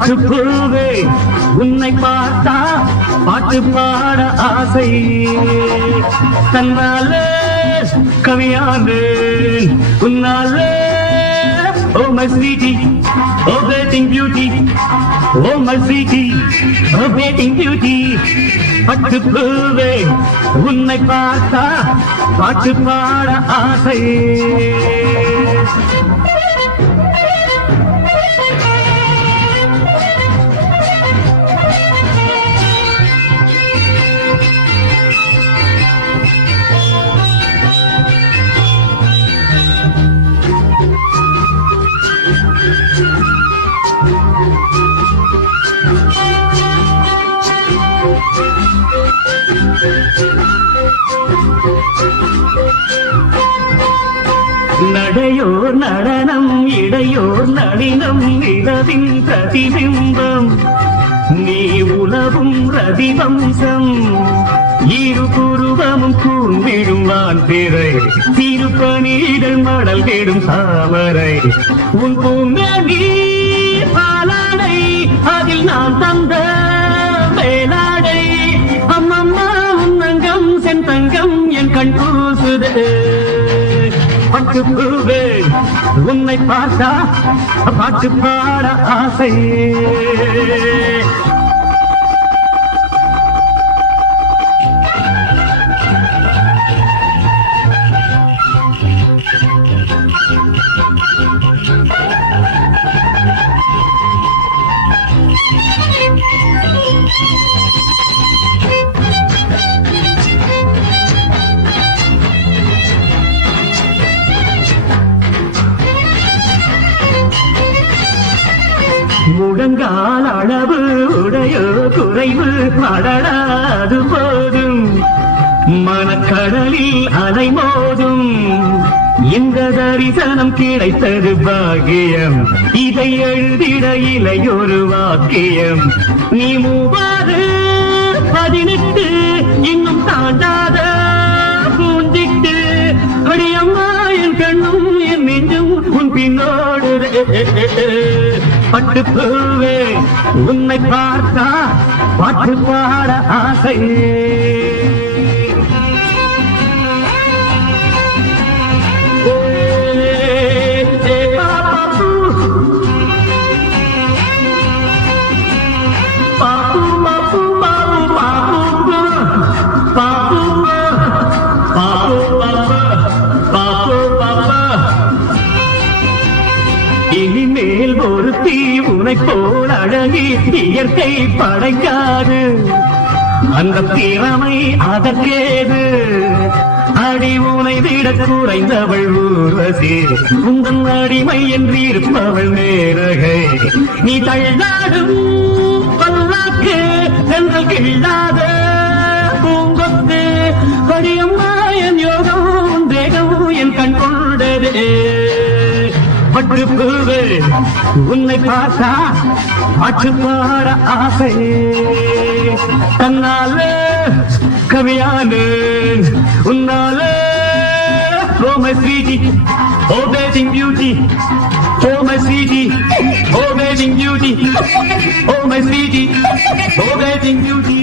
பட்டு பூவே உன்னை பார்த்தா பாட்டு பாட ஆசை தன்னாலே கவியாண்டு உன்னாலே oh my sweety oh batting beauty oh my sweety oh batting beauty பட்டு பூவே உன்னை பார்த்தா பாட்டு பாட ஆசை நடையோர் நடனம் இடையோர் நளினம் நிலவின் பிரதிபிம்பம் நீ உலவும் ரதிவம்சம் இரு புருவமும் கூர்ந்திடும் வான் பிறை திருப்பணிகள் மடல் தேடும் தாமரை உன் பூங்கி பாலாடை அதில் நான் தந்த மேலாடை அம்மம்மா உன்னங்கம் செந்தங்கம் என் கண் கூசுதே பட்டு பூவே உன்னை பார்த்தா பாட்டு பாட ஆசை முழங்கால் அளவு உடையோ குறைவு மடடாது போதும் மனக்கடலில் அலை மோதும் இந்த தரிசனம் கிடைத்தது பாக்கியம் இதை எழுதிட இலையொரு வாக்கியம் நீ 18 இன்னும் தாண்டாத பூஞ்சிட்டு அடியம்மா என் கண்ணும் என் நெஞ்சும் உன் பின்னோடு பட்டு பூவே உன்னை பார்த்தா பாட்டு பாட ஆசை இனிமேல் ஒரு தீ உனை போல் அழகி இயற்கை படைக்காது அந்த திறமை அதற்கேது அடி உனை விட குறைந்தவள் ஊர்வசி உங்கள் அடிமை என்று இருப்பவள் மேரகை நீ தள்ளாடும் பல்லாக்கு சென்றல் கிள்ளாத பூங்கொத்து படியம்மா என் யோகம் தேகம் என் கண் கொண்டது பட்டு பூவே உன்னை பார்த்தா பாட்டு பாட ஆசை தன்னாலே கவியானு உன்னாலே oh my sweety oh batting beauty oh my sweety oh batting beauty oh my sweety oh batting beauty